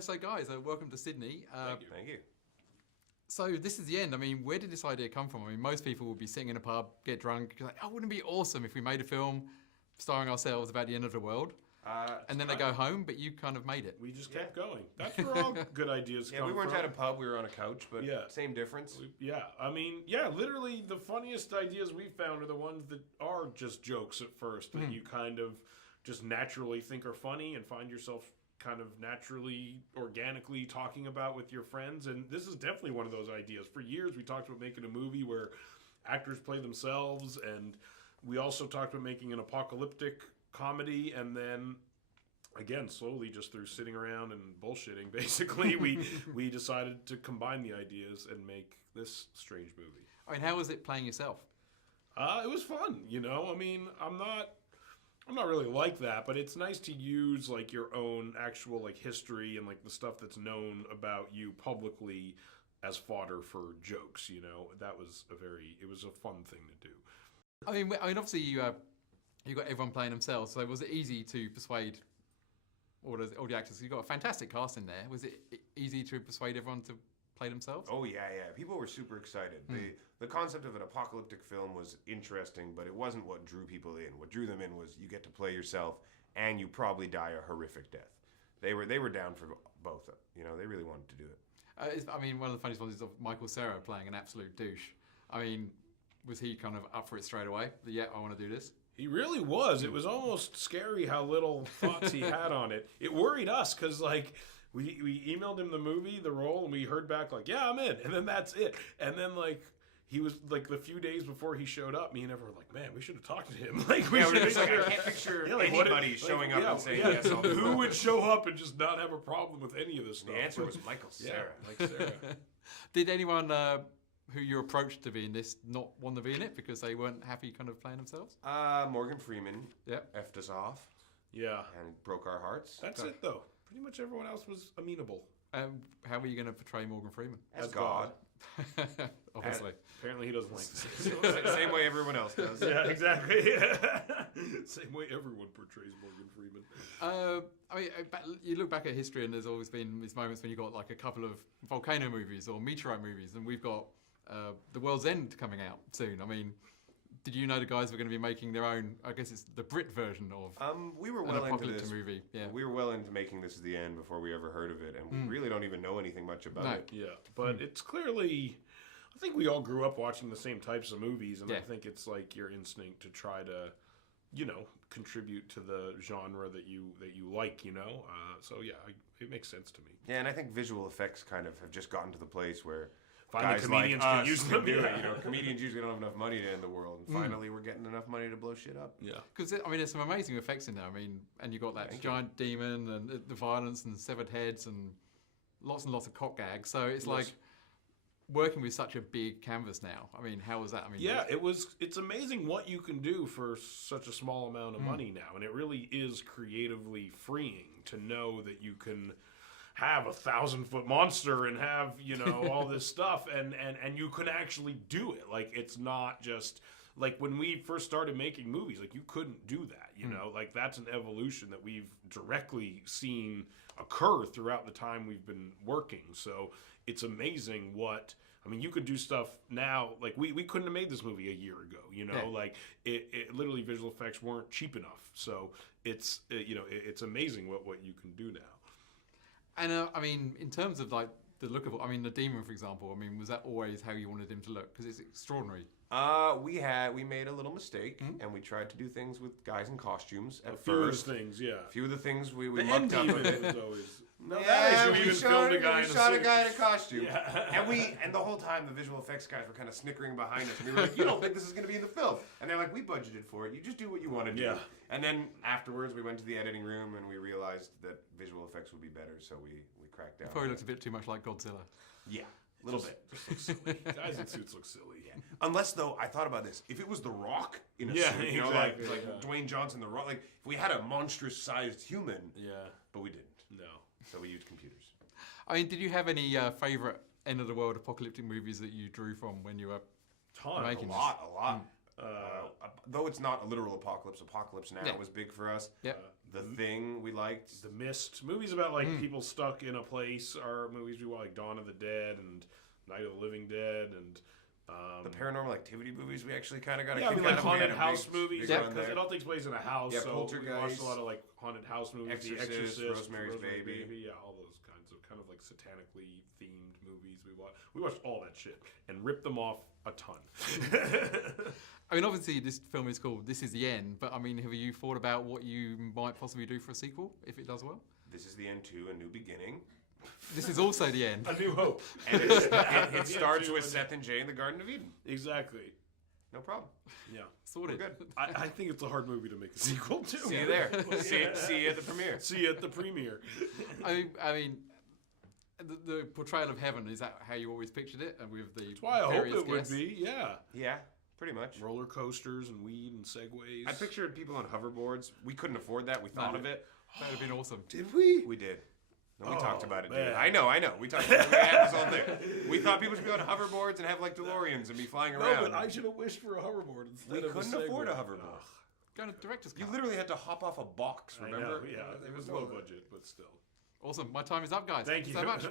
So guys, welcome to Sydney. Thank you. So this is the end. I mean, where did this idea come from? I mean, most people would be sitting in a pub, get drunk, like, oh, wouldn't it be awesome if we made a film starring ourselves about the end of the world? And then they go home, but you kind of made it. We just kept going. That's where all good ideas come from. Yeah, we weren't at a pub, we were on a couch, but same difference. Literally the funniest ideas we found are the ones that are just jokes at first, that you kind of just naturally think are funny and find yourself kind of naturally, organically talking about with your friends. And this is definitely one of those ideas. For years, we talked about making a movie where actors play themselves, and we also talked about making an apocalyptic comedy, and then again, slowly, just through sitting around and bullshitting, basically, we decided to combine the ideas and make this strange movie. I mean, how was it playing yourself? It was fun, you know. I mean, I'm not really like that, but it's nice to use like your own actual like history and like the stuff that's known about you publicly as fodder for jokes, you know. It was a fun thing to do. I mean, obviously you got everyone playing themselves, so was it easy to persuade all the actors? You got a fantastic cast in there. Was it easy to persuade everyone to play themselves? Oh yeah. People were super excited. The concept of an apocalyptic film was interesting, but it wasn't what drew people in. What drew them in was you get to play yourself, and you probably die a horrific death. They were down for both. You know, they really wanted to do it. I mean, one of the funniest ones is of Michael Cera playing an absolute douche. I mean, was he kind of up for it straight away? Yeah, I want to do this. He really was. It was almost scary how little thoughts he had on it. It worried us because, like, we emailed him the role, and we heard back, like, yeah, I'm in. And then that's it. And then, like, he was, like, the few days before he showed up, me and Evan were like, man, we should have talked to him. Like, we should have. I can't picture anybody showing up and saying yes. Who would show up and just not have a problem with any of this stuff? The answer was Michael Cera. Like Sarah. Did anyone who you approached to be in this not want to be in it because they weren't happy kind of playing themselves? Morgan Freeman effed us off. Yeah. And broke our hearts. That's it, though. Pretty much everyone else was amenable. How were you going to portray Morgan Freeman? As God. Obviously. Apparently he doesn't like to Same way everyone else does. Yeah, exactly. Same way everyone portrays Morgan Freeman. I mean, you look back at history, and there's always been these moments when you got like a couple of volcano movies or meteorite movies, and we've got The World's End coming out soon. I mean, did you know the guys were going to be making their own? I guess it's the Brit version of we were an well into apocalyptic this movie. Yeah, we were well into making This Is the End before we ever heard of it, and we really don't even know anything much about it. Yeah, but it's clearly. I think we all grew up watching the same types of movies, and I think it's like your instinct to try to, you know, contribute to the genre that you like, you know. So yeah, it makes sense to me. Yeah, and I think visual effects kind of have just gotten to the place where finally guys comedians like can use them. Do it. You know, comedians usually don't have enough money to end the world, and finally we're getting enough money to blow shit up. Yeah, because I mean, there's some amazing effects in there. I mean, and you got that giant demon and the violence and severed heads and lots of cock gags. So it's like working with such a big canvas now. I mean, how was that? I mean, yeah, it's amazing what you can do for such a small amount of money now, and it really is creatively freeing to know that you can have a 1,000-foot monster and have, you know, all this stuff, and you can actually do it. Like, it's not just like when we first started making movies, like you couldn't do that, you know, like that's an evolution that we've directly seen occur throughout the time we've been working. So it's amazing what, I mean, you could do stuff now, like we couldn't have made this movie a year ago, you know, like it literally visual effects weren't cheap enough. So it's, you know, it's amazing what you can do now. And I mean, in terms of like the look of it, I mean, the demon, for example, I mean, was that always how you wanted him to look? Because it's extraordinary. We made a little mistake, and we tried to do things with guys in costumes at first. A few of the things we the mucked up. Was always. No, we shot a guy in a costume, and the whole time the visual effects guys were kind of snickering behind us, and we were like, "You don't think this is going to be in the film?" And they're like, "We budgeted for it. You just do what you want to do." Yeah. And then afterwards, we went to the editing room, and we realized that visual effects would be better, so we cracked down. It probably looked a bit too much like Godzilla. Yeah. A little bit. Just looks silly. Guys in suits look silly. Yeah. Unless, though, I thought about this. If it was The Rock in a suit, you know, exactly, like Dwayne Johnson, The Rock, like if we had a monstrous-sized human, but we didn't. No. So we used computers. I mean, did you have any favourite end-of-the-world apocalyptic movies that you drew from when you were making a lot. though it's not a literal apocalypse. Apocalypse Now Yeah. was big for us. Yep. The Thing we liked. The Mist. Movies about, like, people stuck in a place are movies we watch, like Dawn of the Dead and Night of the Living Dead and... The Paranormal Activity movies we actually kind of got a yeah, I kick mean, out like of. We haunted had a house big- movies, big run because there. it all takes place in a house. Yeah, so we Poltergeist, watched a lot of like haunted house movies, The Exorcist, Exorcist, Rosemary's Baby. yeah, all those kinds of kind of like satanically themed movies we watched. We watched all that shit and ripped them off a ton. I mean, obviously, this film is called This Is the End, but I mean, have you thought about what you might possibly do for a sequel if it does well? This is the end too, a new beginning. This is also the end. A New Hope. And it starts with Seth and Jay in the Garden of Eden. Exactly. No problem. Yeah. Sorted. We're good. I think it's a hard movie to make a sequel to. See you there. See you at the premiere. See you at the premiere. I mean, the portrayal of heaven, is that how you always pictured it? And with the That's why I hope various it would guests? be. Yeah. Yeah, pretty much. Roller coasters and weed and segways. I pictured people on hoverboards. We couldn't afford that. We thought of it. That would have been awesome. Did we? We did. No, we Oh, talked about it, dude. man. I know. We talked about it. We had this whole thing. We thought people should be on hoverboards and have like DeLoreans and be flying No, around. but I should have wished for a hoverboard instead We of a couldn't Segway. afford a hoverboard. Ugh, Go to director's You cut. literally had to hop off a box, I remember? know, yeah. It was no- low budget, but still. Awesome. My time is up, guys. Thank you so much.